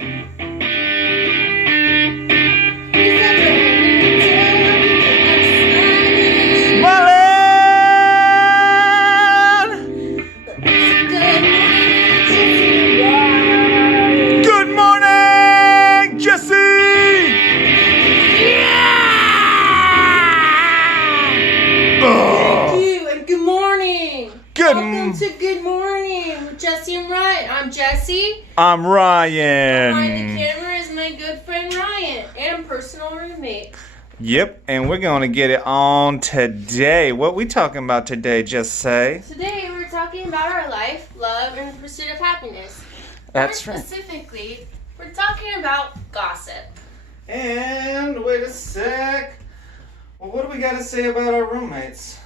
Good morning, Jessie! Thank you, and good morning. Good Welcome to Good Morning with Jessie and Ryan. I'm Jessie. I'm Behind the Ryan. camera is my good friend Ryan and personal roommate. Yep, and we're going to get it on today. What we talking about today, just say? Today we're talking about our life, love, and the pursuit of happiness. That's More right. specifically, we're talking about gossip. And wait a sec. Well, what do we got to say about our roommates?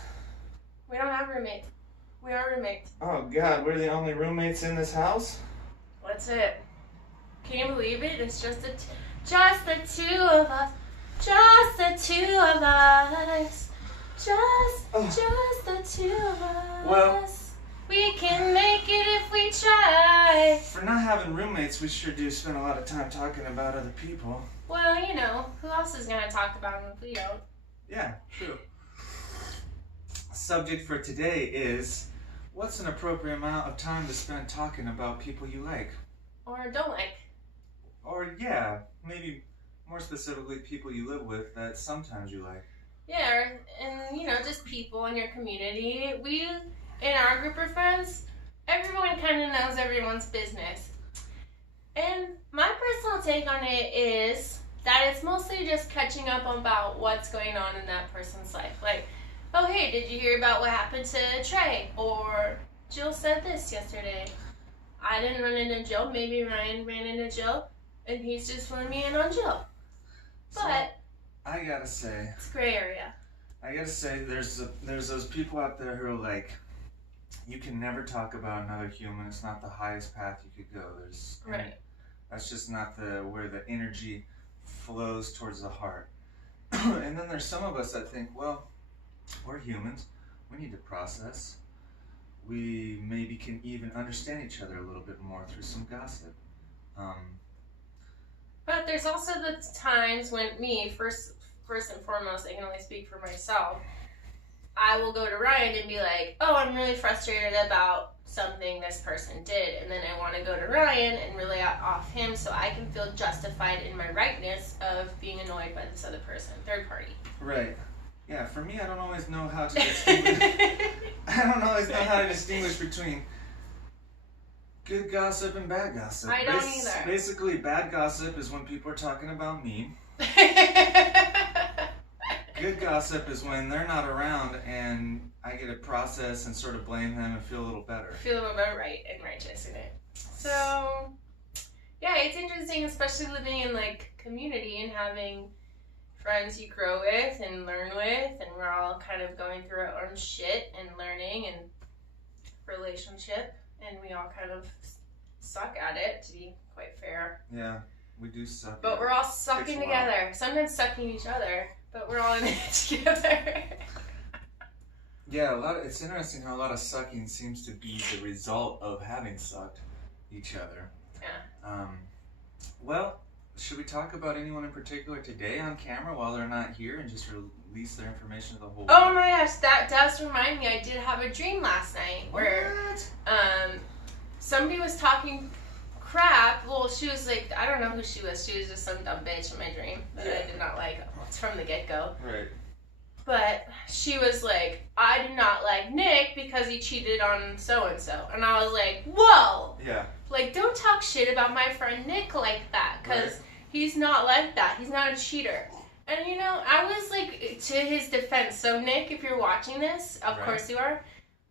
We don't have roommates. We are roommates. Oh, God, we're the only roommates in this house? That's it. Can you believe it? It's just the two of us. Just the two of us. Just the two of us. Well, we can make it if we try. for not having roommates, we sure do spend a lot of time talking about other people. Well, you know, who else is going to talk about them if we don't? Yeah, true. Subject for today is, what's an appropriate amount of time to spend talking about people you like? Or don't like. Or, yeah, maybe more specifically people you live with that sometimes you like. Yeah, and, you know, just people in your community. We, in our group of friends, everyone kind of knows everyone's business. And my personal take on it is that it's mostly just catching up about what's going on in that person's life. Like, oh, hey, did you hear about what happened to Trey? Or Jill said this yesterday. I didn't run into Jill. Maybe Ryan ran into Jill, and he's just filling me in on Jill. But I gotta say, it's gray area. there's those people out there who are like, you can never talk about another human. It's not the highest path you could go. Right. That's just not where the energy flows towards the heart. And then there's some of us that think, well, we're humans. We need to process. We maybe can even understand each other a little bit more through some gossip. But there's also the times when first and foremost, I can only speak for myself. I will go to Ryan and be like, oh, I'm really frustrated about something this person did. And then I want to go to Ryan and relay off him so I can feel justified in my rightness of being annoyed by this other person, third party. Right. Yeah, for me, I don't always know how to distinguish between good gossip and bad gossip. I don't either. Basically, bad gossip is when people are talking about me. Good gossip is when they're not around and I get to process and sort of blame them and feel a little better. Feel a little bit right and righteous in it. So, yeah, it's interesting, especially living in, like, community and having friends you grow with and learn with, and we're all kind of going through our own shit and learning and relationship, and we all kind of suck at it, to be quite fair. Yeah, we do suck. But we're all sucking together. Sometimes sucking each other, but we're all in it together. Yeah, it's interesting how a lot of sucking seems to be the result of having sucked each other. Yeah. Well, should we talk about anyone in particular today on camera while they're not here and just release their information to the whole world? Oh my gosh, that does remind me. I did have a dream last night where somebody was talking crap. Well, she was like, I don't know who she was. She was just some dumb bitch in my dream that I did not like. It's from the get-go. Right. But she was like, I do not like Nick because he cheated on so-and-so. And I was like, whoa! Yeah. Like, don't talk shit about my friend Nick like that, because he's not like that. He's not a cheater. And, you know, I was like, to his defense, so Nick, if you're watching this, of course you are,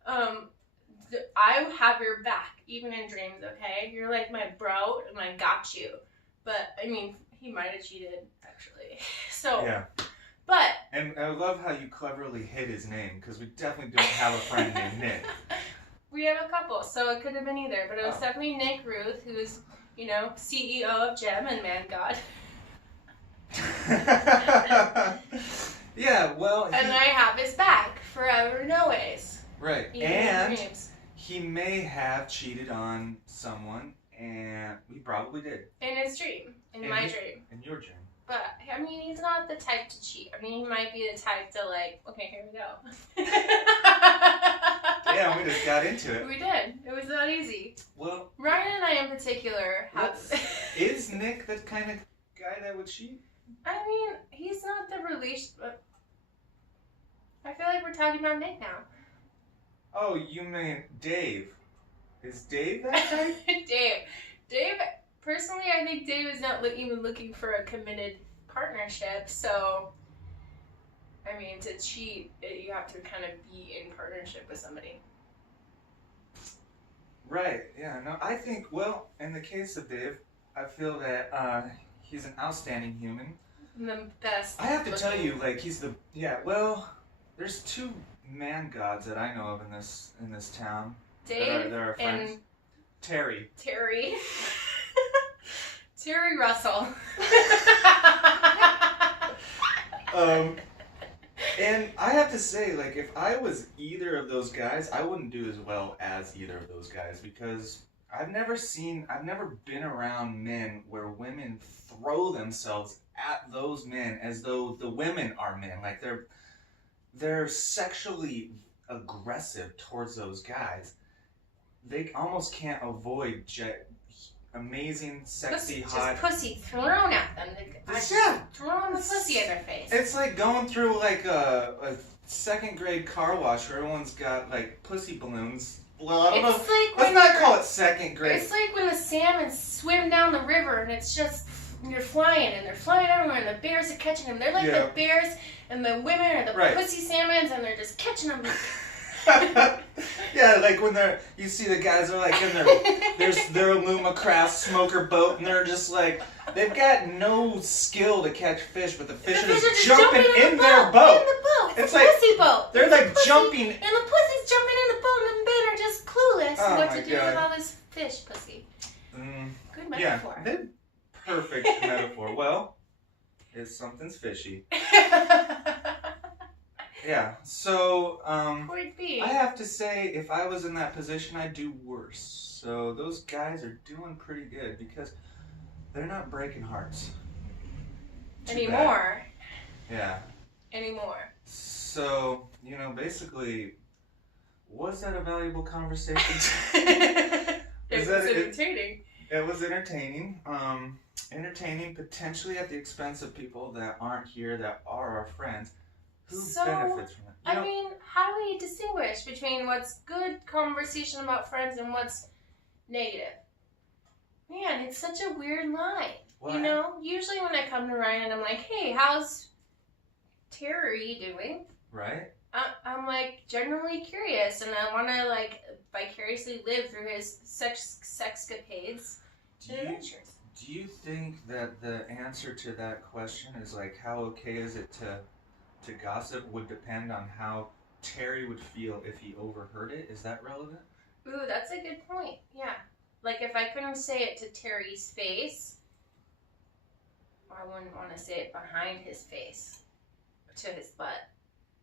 I have your back, even in dreams, okay? You're like my bro, and I got you. But, I mean, he might have cheated, actually. So, yeah. But. And I love how you cleverly hid his name, because we definitely don't have a friend named Nick. We have a couple, so it could have been either. But it was definitely Nick Ruth, who's, you know, CEO of Gem and Man God. Yeah, well. And I have his back forever and always. Right. Even and in dreams. he may have cheated on someone, and probably did. In his dream. In my dream. In your dream. But, I mean, he's not the type to cheat. I mean, he might be the type to, like, okay, here we go. Yeah, we just got into it. We did. It was that easy. Well, Ryan and I in particular have... Is Nick the kind of guy that would cheat? I mean, he's not the relation... I feel like we're talking about Nick now. Oh, you mean Dave. Is Dave that type? Dave, personally, I think Dave is not even looking for a committed partnership, so... I mean, to cheat, you have to kind of be in partnership with somebody. Right, yeah. No, I think, well, in the case of Dave, I feel that he's an outstanding human. The best. I have to tell you, like, he's the... Yeah, well, there's two man gods that I know of in this town. Dave that are friends. and... Terry. Terry Russell. And I have to say, like, if I was either of those guys, I wouldn't do as well as either of those guys because I've never been around men where women throw themselves at those men as though the women are men. Like, they're sexually aggressive towards those guys. They almost can't avoid amazing, sexy, hot... Just pussy thrown at them. Yeah. Throwing the pussy in their face. It's like going through like a second grade car wash where everyone's got like pussy balloons. Well, I don't know. Like let's not call it second grade. It's like when the salmon swim down the river and it's just... They're flying and they're flying everywhere and the bears are catching them. They're like the bears and the women are the pussy salmons and they're just catching them. Yeah, like when you see the guys are like in their Lumacraft smoker boat and they're just like, they've got no skill to catch fish, but the fish are just jumping in their boat. In the boat. It's a like, pussy boat. They're like jumping. And the pussy's jumping in the boat and the men are just clueless what to do with all this fish pussy. Good metaphor. Yeah, perfect metaphor. Well, something's fishy. Yeah, so, I have to say, if I was in that position, I'd do worse. So, those guys are doing pretty good because they're not breaking hearts. Anymore. Yeah. Anymore. So, basically, was that a valuable conversation? It was entertaining. It was entertaining. Entertaining potentially at the expense of people that aren't here, that are our friends. Who benefits from it? I mean, how do we distinguish between what's good conversation about friends and what's negative? Man, it's such a weird line. Well, usually when I come to Ryan and I'm like, hey, how's Terry doing? Right. I'm like generally curious and I want to like vicariously live through his sexcapades and adventures. Do you think that the answer to that question is like, how okay is it to gossip would depend on how Terry would feel if he overheard it? Is that relevant? Ooh, that's a good point. Yeah. Like if I couldn't say it to Terry's face, I wouldn't want to say it behind his face, to his butt.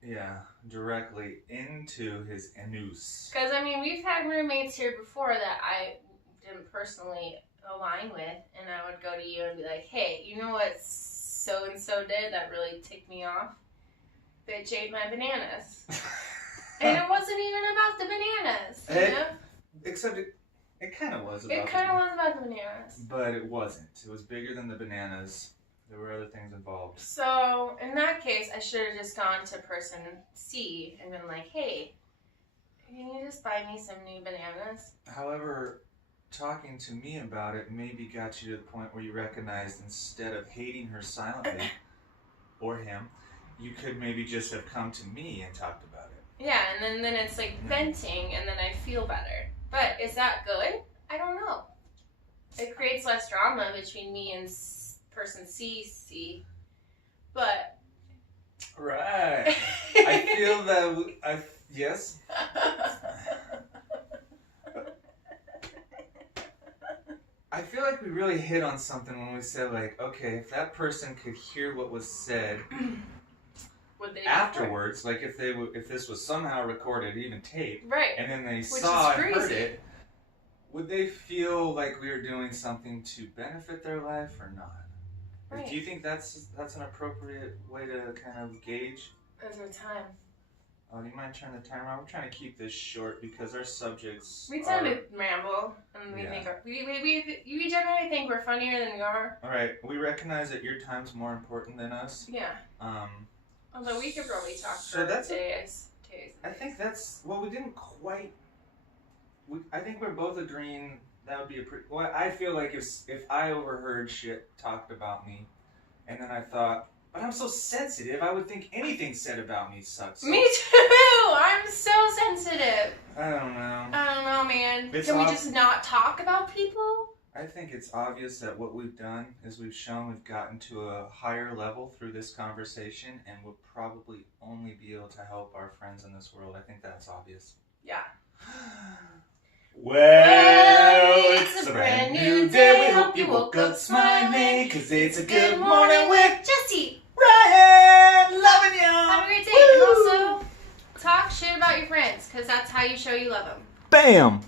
Yeah, directly into his anus. Because, I mean, we've had roommates here before that I didn't personally align with, and I would go to you and be like, hey, you know what so-and-so did that really ticked me off? Bitch ate my bananas. And it wasn't even about the bananas, you know? Except it kind of was about It kind of was about the bananas. But it wasn't. It was bigger than the bananas. There were other things involved. So, in that case, I should have just gone to person C and been like, hey, can you just buy me some new bananas? However, talking to me about it maybe got you to the point where you recognized instead of hating her silently, or him, you could maybe just have come to me and talked about it. Yeah, and then it's like venting, and then I feel better. But is that good? I don't know. It creates less drama between me and person C, but... Right. I feel that... Yes? I feel like we really hit on something when we said, like, okay, if that person could hear what was said afterwards, like if this was somehow recorded, even taped, right, and then they saw and heard it, would they feel like we were doing something to benefit their life or not? Right. Do you think that's an appropriate way to kind of gauge? Is there time? Oh, do you mind turning the timer on? We're trying to keep this short because our subjects We tend to ramble, and we think we generally think we're funnier than we are. All right, we recognize that your time's more important than us. Yeah. Although we could probably talk So for that's days. I think that's we didn't quite. I think we're both agreeing that would be a pretty. Well, I feel like if I overheard shit talked about me, and then I thought, but I'm so sensitive, I would think anything said about me sucks. So, Me too! I'm so sensitive. I don't know. I don't know, man. It's Can we just not talk about people? I think it's obvious that what we've done is we've shown we've gotten to a higher level through this conversation, and we'll probably only be able to help our friends in this world. I think that's obvious. Yeah. Well, it's a brand new day. We hope you woke up smiling, 'cause it's a good morning with Jessie Ryan. Loving you. Have a great day. And also, talk shit about your friends, because that's how you show you love them. Bam.